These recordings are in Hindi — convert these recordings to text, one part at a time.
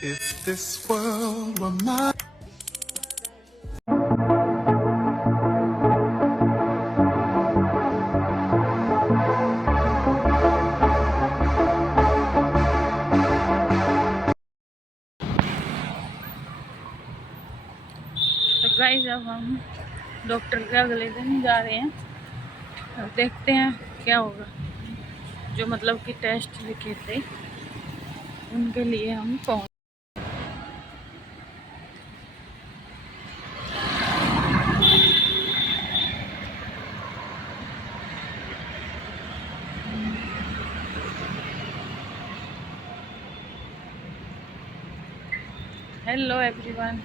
If this world were mine. तो गाइस अब हम डॉक्टर के अगले दिन जा रहे हैं। अब देखते हैं क्या होगा। जो मतलब कि टेस्ट लिखे थे उनके लिए हम पहुँच। हेलो एवरीवन,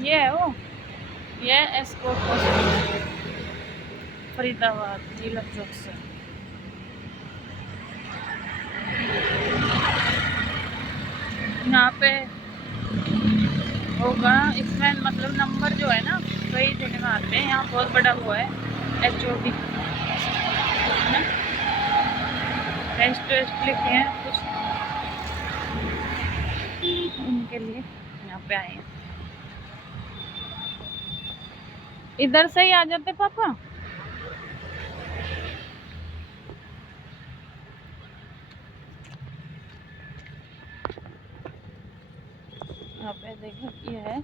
ये है वो, ये एस्कोट हॉस्पिटल फरीदाबाद जिला चौक से। यहाँ पे होगा इसमें मतलब नंबर जो है ना कई जगह में आते हैं। यहाँ बहुत बड़ा वो है HOD ना, टेस्ट वेस्ट लिखे हैं कुछ उनके लिए यहाँ पे आए हैं। इधर से ही आ जाते पापा। यहाँ पे देखो ये है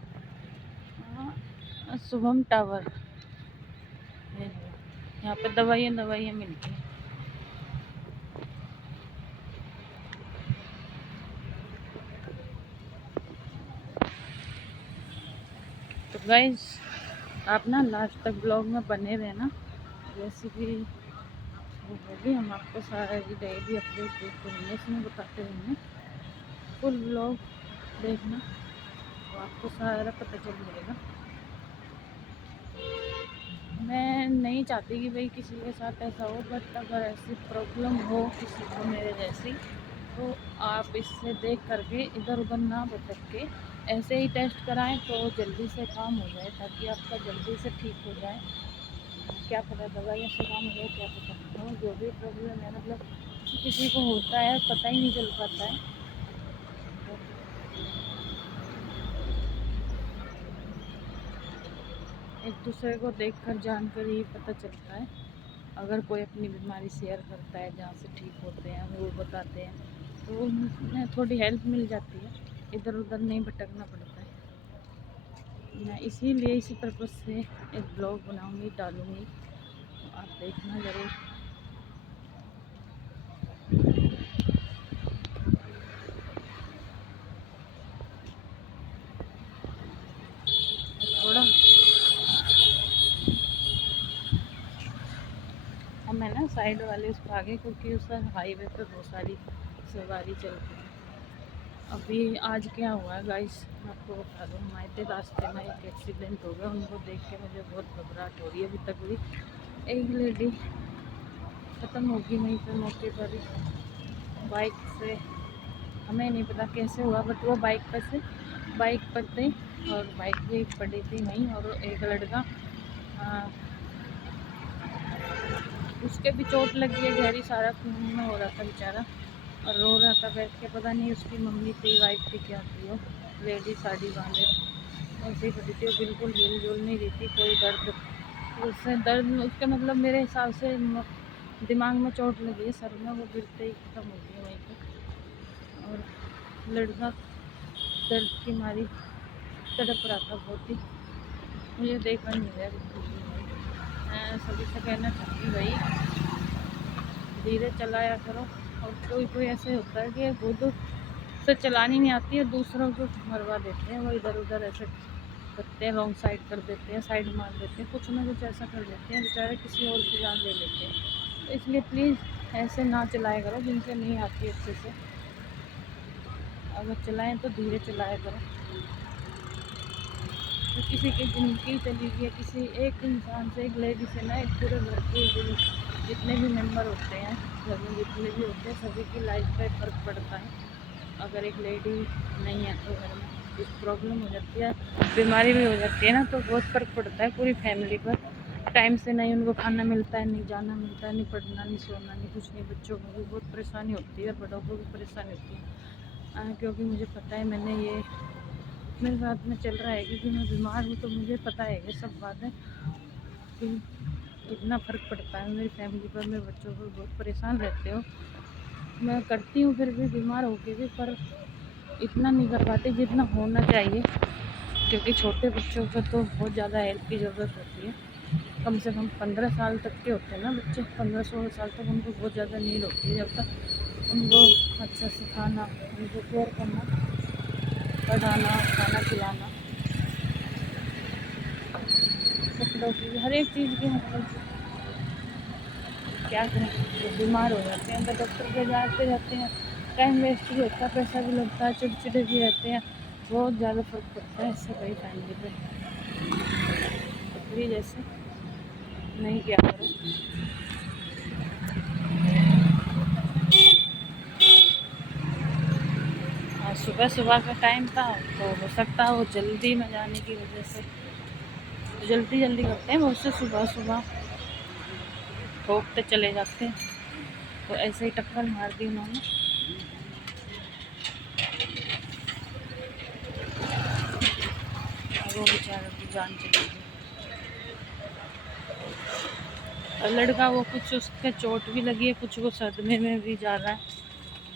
शुभम टावर। यहाँ पे दवाइयाँ मिलती हैं। तो गाइस आप ना लास्ट तक ब्लॉग में बने रहना। जैसे कि वो होगी हम आपको सारा डेली अपडेट देते रहेंगे, इसमें बताते रहेंगे। फुल ब्लॉग देखना तो आपको सारा पता चल जाएगा। मैं नहीं चाहती कि भाई किसी के साथ ऐसा हो, बट अगर ऐसी प्रॉब्लम हो किसी को मेरे जैसी, तो आप इससे देख करके इधर उधर ना भटक के ऐसे ही टेस्ट कराएं तो जल्दी से काम हो जाए, ताकि आपका जल्दी से ठीक हो जाए। क्या पता दवाइयों से काम हो जाए, क्या पता हो। जो भी प्रॉब्लम है मतलब किसी को होता है पता ही नहीं चल पाता है। एक दूसरे को देखकर जानकर ही पता चलता है। अगर कोई अपनी बीमारी शेयर करता है जहाँ से ठीक होते हैं वो बताते हैं, तो उनमें थोड़ी हेल्प मिल जाती है, इधर उधर नहीं भटकना पड़ता है। मैं इसीलिए इसी पर्पज़ से एक ब्लॉग बनाऊंगी, डालूंगी, तो आप देखना ज़रूर। थोड़ा हम है ना साइड वाले उस आगे, क्योंकि उस हाईवे पे बहुत सारी सवारी चलती है। अभी आज क्या हुआ है गाइस, मैं आपको बता दूँ। हमारे थे रास्ते में एक एक्सीडेंट हो गया, उनको देख के मुझे बहुत घबराहट हो रही है। अभी तक भी एक लेडी ख़त्म होगी वहीं पे मौके पर ही बाइक से। हमें नहीं पता कैसे हुआ, बट वो बाइक पर थे और बाइक भी पड़ी थी वहीं। और एक लड़का उसके भी चोट लगी है गहरी, सारा खून में हो रहा था बेचारा और रो रहा था बैठ के। पता नहीं उसकी मम्मी थी, वाइफ थी, क्या थी वो। लेडी साड़ी बांधे ऐसे ही खड़ी थी, वो बिल्कुल हिल जुल नहीं रही थी, कोई दर्द उससे दर्द उसके मतलब मेरे हिसाब से दिमाग में चोट लगी है सर में, वो गिरते ही ख़त्म हो गई वहीं पर। और लड़का दर्द की मारी तड़प रहा था बहुत ही। मुझे देखा नहीं गया बिल्कुल भी। मैं सभी से कहना चाहती भाई धीरे चलाया करो। और कोई कोई ऐसे होता है कि खुद से चलानी नहीं आती है, दूसरों को मरवा देते हैं। वो इधर उधर ऐसे करते हैं, रॉन्ग साइड कर देते हैं, साइड मार देते हैं, कुछ ना कुछ ऐसा कर देते हैं, बेचारे किसी और की जान ले लेते हैं। तो इसलिए प्लीज़ ऐसे ना चलाया करो जिनसे नहीं आती अच्छे से। अगर चलाएं तो धीरे चलाया करो। तो किसी की ज़िंदगी चली गई है, किसी एक इंसान से, एक लेडी से ना, एक पूरे घर के जितने भी मेंबर होते हैं घर में, जितने भी होते हैं, सभी की लाइफ पे फ़र्क पड़ता है। अगर एक लेडी नहीं है तो घर में कुछ प्रॉब्लम हो जाती है, बीमारी भी हो जाती है ना, तो बहुत फ़र्क पड़ता है पूरी फैमिली पर। टाइम से नहीं उनको खाना मिलता है, नहीं जाना मिलता है, नहीं पढ़ना, नहीं सोना, नहीं कुछ नहीं। बच्चों को भी बहुत परेशानी होती है और बड़ों को भी परेशानी होती है। क्योंकि मुझे पता है, मैंने ये मेरे साथ में चल रहा है, क्योंकि मैं बीमार हूँ, तो मुझे पता है ये सब बातें कि कितना फ़र्क पड़ता है मेरी फैमिली पर, मेरे बच्चों पर बहुत परेशान रहते हो। मैं करती हूँ फिर भी, बीमार होके भी, पर इतना नहीं कर पाती जितना होना चाहिए, क्योंकि छोटे बच्चों को तो बहुत ज़्यादा हेल्प की ज़रूरत होती है। कम से कम 15 साल तक के होते हैं ना बच्चे, 15-16 साल तक उनको बहुत ज़्यादा नीड होती है। जब तक उनको अच्छा सिखाना, उनको केयर करना, पढ़ाना, खाना खिलाना, कपड़ों की, हर एक चीज़ की, मतलब क्या करें। तो बीमार हो जाते हैं तो डॉक्टर के जाते रहते हैं, टाइम वेस्ट भी होता है, पैसा भी लगता है, चिड़चिड़े भी रहते हैं, बहुत ज़्यादा फर्क पड़ता है इससे भाई फैमिली पे। प्लीज़ ऐसे नहीं किया करो। सुबह सुबह का टाइम था, तो हो सकता है वो जल्दी में जाने की वजह से जल्दी जल्दी करते हैं बहुत से, सुबह सुबह ठोकते चले जाते हैं, तो ऐसे ही टक्कर मार दी उन्होंने। वो बेचारा की जान चली गई। और लड़का वो कुछ उसके चोट भी लगी है, कुछ वो सदमे में भी जा रहा है।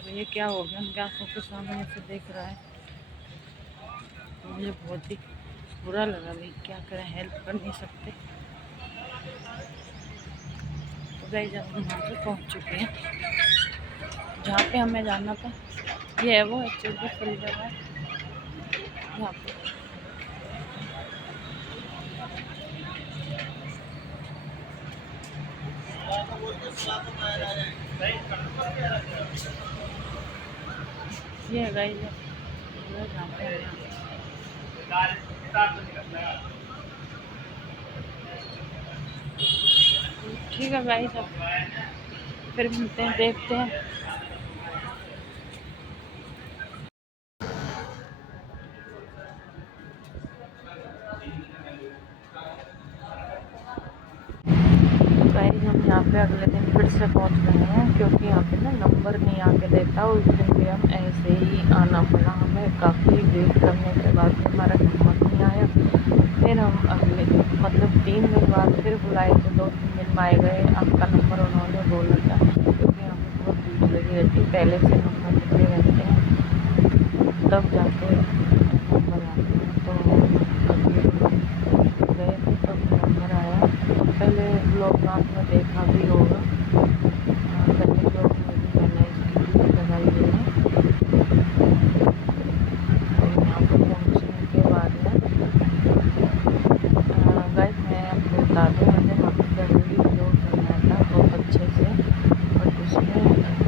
तो ये क्या हो गया, उनके आंखों के सामने से देख रहा है, तो मुझे बहुत ही बुरा लगा। भाई क्या करें, हेल्प कर नहीं सकते। तो गए जब हम वहाँ पे पहुँच चुके हैं जहाँ पे हमें जाना था। ये है वो एक्चुअली फरीदाबाद, यहाँ पे ये है गाइस, जहाँ पे ठीक है गाइस, अब फिर मिलते हैं, देखते हैं। गाइस हम यहाँ पे अगले दिन फिर से पहुँच गए हैं, क्योंकि यहाँ पे ना नंबर नहीं आके देता। उस दिन भी हम ऐसे ही आना पड़ा, हमें काफ़ी वेट करने के बाद हमारा नंबर नहीं आया। फिर हम अगले मतलब 3 दिन बाद फिर बुलाए थे, 2-3 दिन में आए गए, आपका नंबर उन्होंने बोला था, क्योंकि हमें बहुत भीड़ लगी रहती, पहले से नंबर लिखे रहते हैं, तब जाके नंबर आते हैं। तो अगले गए थे तब नंबर आया। तो पहले ब्लॉग में देखा भी होगा, पहले ब्लॉग में भी मैंने इसकी वीडियो लगाई हुई है। तो यहाँ पर पहुँचने के बाद गाइस मैं आपको बता दूँ, मैंने वहाँ पर जरूरी ब्लॉग बनाया था बहुत अच्छे से, बट उसमें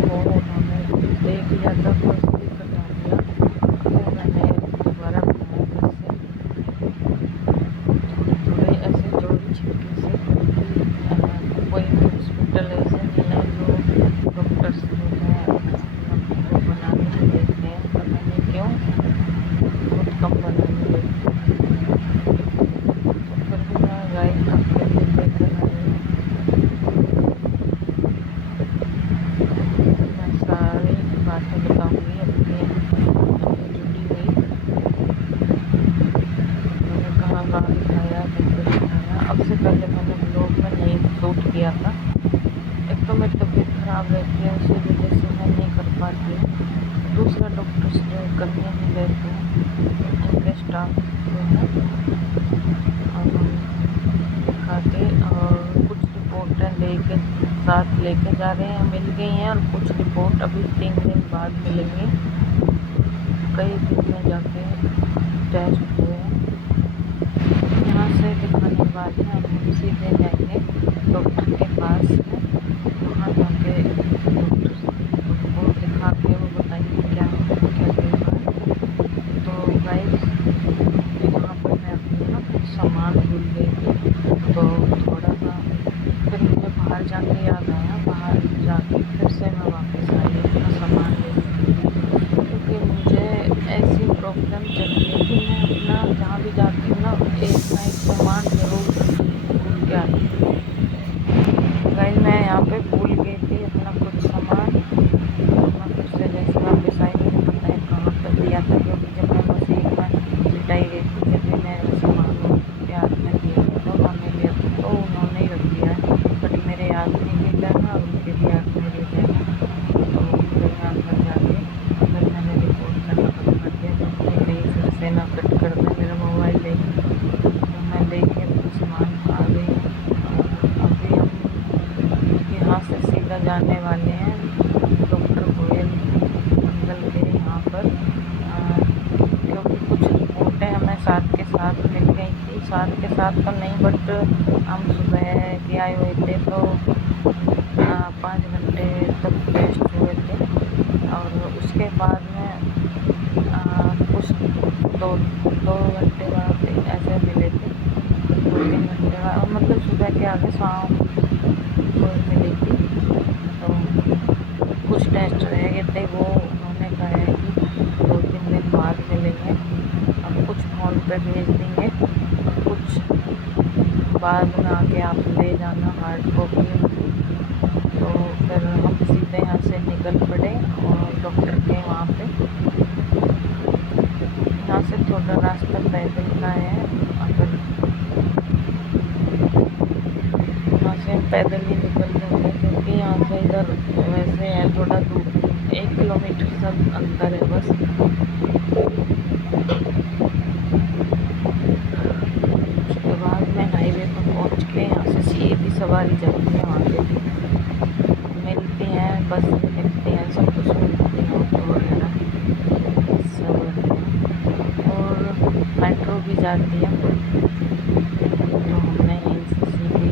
वो उन्होंने देख लिया था तो उसकी कटा दिया। फिर मैंने दोबारा बनाया घर से, थोड़े ऐसे जोड़ी छिटके से, क्योंकि कोई हॉस्पिटल ऐसे नहीं है जो डॉक्टर्स जो है वो बनाने नहीं देते हैं, पता नहीं क्यों, बहुत कम बनाने देते हैं। तो फिर भी मैं गाइस आपके लिए लेकर आई हूँ। मैं सारी बातें बताऊँगी अपनी जुड़ी हुई, मैंने कहाँ कहाँ दिखाया, कैसे दिखाया। अब से पहले मैंने ब्लॉग में नहीं शूट किया था, एक तो मेरी तबीयत ख़राब रहती है, उसी वजह से मैं नहीं कर पाती हूँ। दूसरा डॉक्टर्स जो करने नहीं देते हैं, इनके स्टाफ जो है, और दिखाते, और कुछ रिपोर्टें लेके साथ लेके जा रहे हैं, मिल गई हैं, और कुछ रिपोर्ट अभी 3 दिन बाद मिलेंगी। कई दिन में जाके टेस्ट हुए हैं। यहाँ से दिखाने के बाद हम सीधे जाएंगे डॉक्टर के पास, वहाँ जाके डॉक्टर को दिखा के वो बताएंगे क्या क्या हुआ है। तो गाइस यहाँ पर मैं अपना ना कुछ सामान भूल गई थी, तो थोड़ा सा फिर मुझे बाहर जाके याद आया, बाहर जाके फिर से मैं वापस आई अपना सामान लेने के लिए, क्योंकि मुझे ऐसी प्रॉब्लम चल रही है कि मैं अपना जहाँ भी जाती हूँ ना, एक ना एक सामान ज़रूर भूल के आती हूँ। साथ तो नहीं, बट हम सुबह के आए हुए थे तो 5 घंटे तक टेस्ट हुए थे। और उसके बाद में कुछ दो 2 घंटे बाद ऐसे मिले थे, 2-3 घंटे बाद, मतलब सुबह के आगे शाम को मिली थी। तो कुछ टेस्ट रह गए थे, वो उन्होंने कहा है कि 2-3 दिन बाद मिलेंगे। अब कुछ फ़ोन पे भेज देंगे और कुछ बाद में आके आप ले जाना हार्ड कॉपी उनकी। तो फिर हम सीधे यहाँ से निकल पड़े और डॉक्टर के वहाँ पे। यहाँ से थोड़ा रास्ता पैदल का है, अगर यहाँ से हम पैदल ही निकल जाएंगे क्योंकि यहाँ से इधर वैसे है थोड़ा दूर, 1 किलोमीटर सब अंतर है बस। उसके बाद में हाईवे पर पहुँच के यहाँ से सीधी सवारी जाती है वहाँ के लिए, मिलती हैं, बस मिलती हैं, सब कुछ मिलती है, ऑटो वगैरह सब रहते हैं और मेट्रो भी जाती है। तो हमने यहीं से सीधी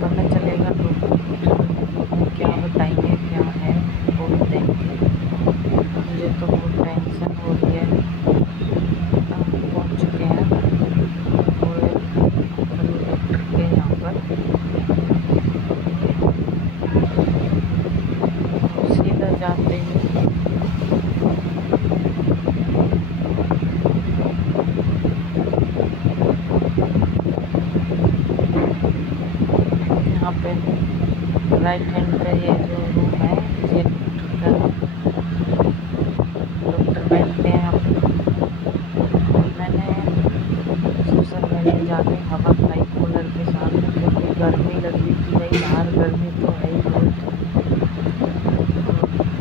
पता चलेगा तो क्या बताएंगे क्या है वो बताएंगे। मुझे तो बहुत टेंशन हो रही है। पहुँच चुके हैं और डॉक्टर के यहाँ पर, सीधा जाते ही यहाँ पे राइट हैंड पे ये जो रूम है, ये डॉक्टर बैठते हैं यहाँ पे। मैंने सोशल मीडिया जाके हवा खाई कूलर के सामने क्योंकि गर्मी लग रही थी भाई, बाहर गर्मी तो है ही बहुत।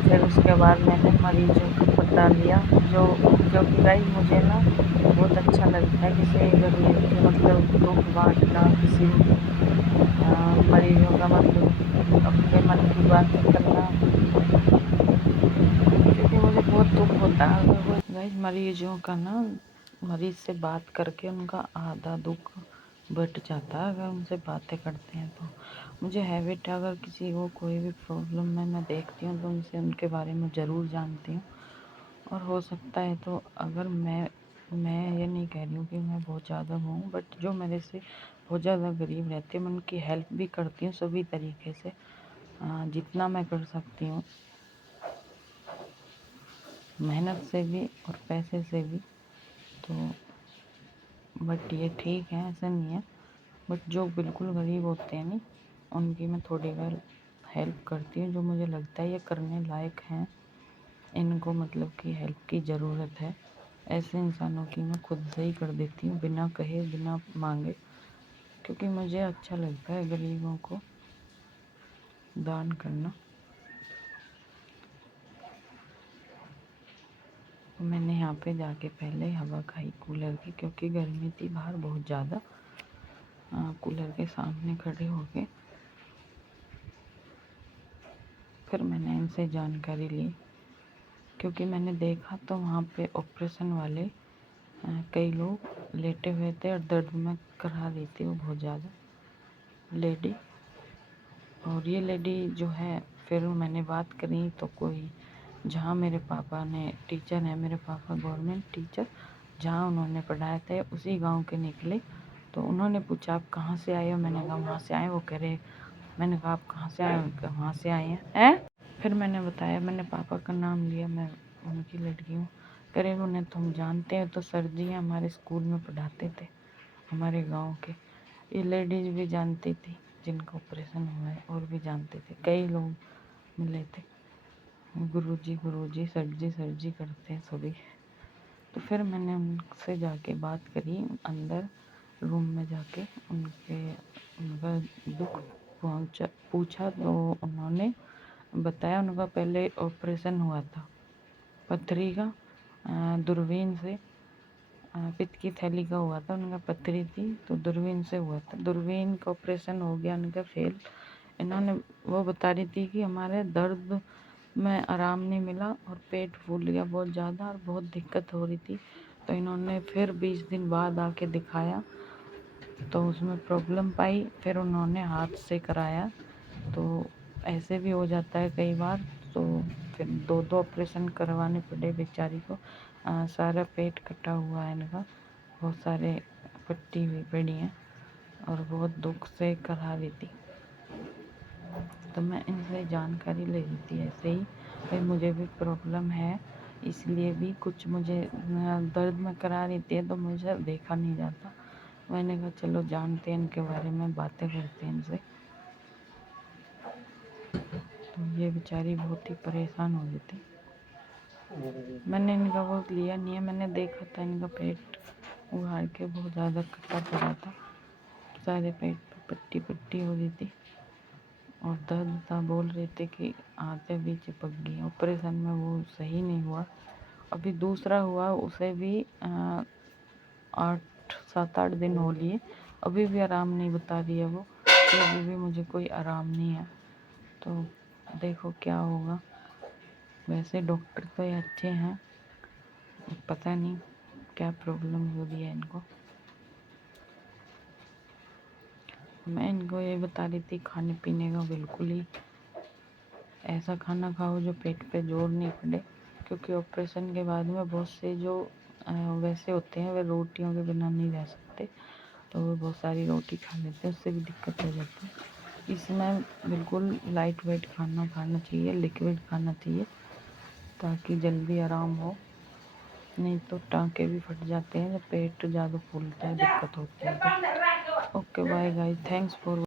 फिर उसके बाद मैंने मरीजों का पता लिया, जो क्योंकि भाई मुझे ना बहुत अच्छा लगता है किसी गरीब के मतलब दुख बांटना, किसी मरीजों का मतलब अपने मन की बात करना, क्योंकि मुझे बहुत दुख होता है अगर वो गाइस मरीजों का ना, मरीज से बात करके उनका आधा दुख बट जाता है अगर उनसे बातें करते हैं। तो मुझे हैबिट है, अगर किसी को कोई भी प्रॉब्लम है मैं देखती हूँ तो उनसे उनके बारे में ज़रूर जानती हूँ। और हो सकता है तो अगर मैं ये नहीं कह रही हूँ कि मैं बहुत ज़्यादा हूँ, बट जो मेरे से बहुत ज़्यादा गरीब रहते हैं मैं उनकी हेल्प भी करती हूँ सभी तरीके से, जितना मैं कर सकती हूँ, मेहनत से भी और पैसे से भी। तो बट ये ठीक है, ऐसा नहीं है, बट जो बिल्कुल गरीब होते हैं नहीं, उनकी मैं थोड़ी बहुत हेल्प करती हूँ, जो मुझे लगता है ये करने लायक हैं, इनको मतलब कि हेल्प की ज़रूरत है। ऐसे इंसानों की मैं खुद से ही कर देती हूँ बिना कहे बिना मांगे, क्योंकि मुझे अच्छा लगता है गरीबों को दान करना। मैंने यहाँ पे जाके पहले हवा खाई कूलर की, क्योंकि गर्मी थी बाहर बहुत ज़्यादा। कूलर के सामने खड़े हो गए, फिर मैंने इनसे जानकारी ली, क्योंकि मैंने देखा तो वहाँ पे ऑपरेशन वाले कई लोग लेटे हुए थे और दर्द में करा रही थी वो बहुत ज़्यादा लेडी। और ये लेडी जो है, फिर मैंने बात करी तो कोई, जहाँ मेरे पापा ने टीचर है, मेरे पापा गवर्नमेंट टीचर, जहाँ उन्होंने पढ़ाया था उसी गांव के निकले। तो उन्होंने पूछा आप कहाँ से आए हो, मैंने कहा वहाँ से आए। वो कह रहे, मैंने कहा आप कहाँ से आए हो, वहाँ से आए हैं। फिर मैंने बताया, मैंने पापा का नाम लिया, मैं उनकी लड़की हूँ। कह रहे उन्हें तो हम जानते हैं, तो सर जी हमारे स्कूल में पढ़ाते थे हमारे गांव के। ये लेडीज़ भी जानती थी जिनका ऑपरेशन हुआ है, और भी जानते थे, कई लोग मिले थे, गुरुजी सर जी करते हैं सभी। तो फिर मैंने उनसे जाके बात करी अंदर रूम में जाके, उनका दुख पूछा। तो उन्होंने बताया उनका पहले ऑपरेशन हुआ था पथरी का, दूरबीन से, पित्त की थैली का हुआ था, उनका पथरी थी तो दूरबीन से हुआ था, दूरबीन का ऑपरेशन हो गया उनका फेल। इन्होंने वो बता रही थी कि हमारे दर्द मैं आराम नहीं मिला और पेट फूल गया बहुत ज़्यादा और बहुत दिक्कत हो रही थी। तो इन्होंने फिर 20 दिन बाद आके दिखाया तो उसमें प्रॉब्लम पाई, फिर उन्होंने हाथ से कराया। तो ऐसे भी हो जाता है कई बार, तो फिर 2-2 ऑपरेशन करवाने पड़े बेचारी को। सारा पेट कटा हुआ है इनका, बहुत सारे पट्टी हुई पड़ी हैं और बहुत दुख से करा रही थी। तो मैं इनसे जानकारी ले रही थी ऐसे ही, भाई मुझे भी प्रॉब्लम है, इसलिए भी कुछ मुझे दर्द में करा रही थी तो मुझे देखा नहीं जाता। मैंने कहा चलो जानते हैं इनके बारे में, बातें करते हैं इनसे। तो ये बेचारी बहुत ही परेशान हो गई थी। मैंने इनका वो लिया नहीं है, मैंने देखा था इनका पेट उघाड़ के बहुत ज़्यादा कटा पड़ा था, सारे पेट पे पट्टी पट्टी हो रही थी और दर्द था। बोल रहे थे कि आते भी चिपक गई। ऑपरेशन में वो सही नहीं हुआ, अभी दूसरा हुआ, उसे भी 7-8 दिन हो लिए, अभी भी आराम नहीं बता रही है वो कि अभी भी मुझे कोई आराम नहीं है। तो देखो क्या होगा। वैसे डॉक्टर तो ये अच्छे हैं, पता नहीं क्या प्रॉब्लम हो रही है इनको। मैं इनको ये बता रही थी खाने पीने का बिल्कुल ही ऐसा खाना खाओ जो पेट पे जोर नहीं पड़े, क्योंकि ऑपरेशन के बाद में बहुत से जो वैसे होते हैं वे रोटियों के बिना नहीं रह सकते, तो वो बहुत सारी रोटी खा लेते हैं, उससे भी दिक्कत हो जाती है। इसमें बिल्कुल लाइट वेट खाना खाना चाहिए, लिक्विड खाना चाहिए ताकि जल्दी आराम हो, नहीं तो टाँके भी फट जाते हैं जब पेट ज़्यादा फूलता है, दिक्कत होती है। तो okay bye guys, thanks for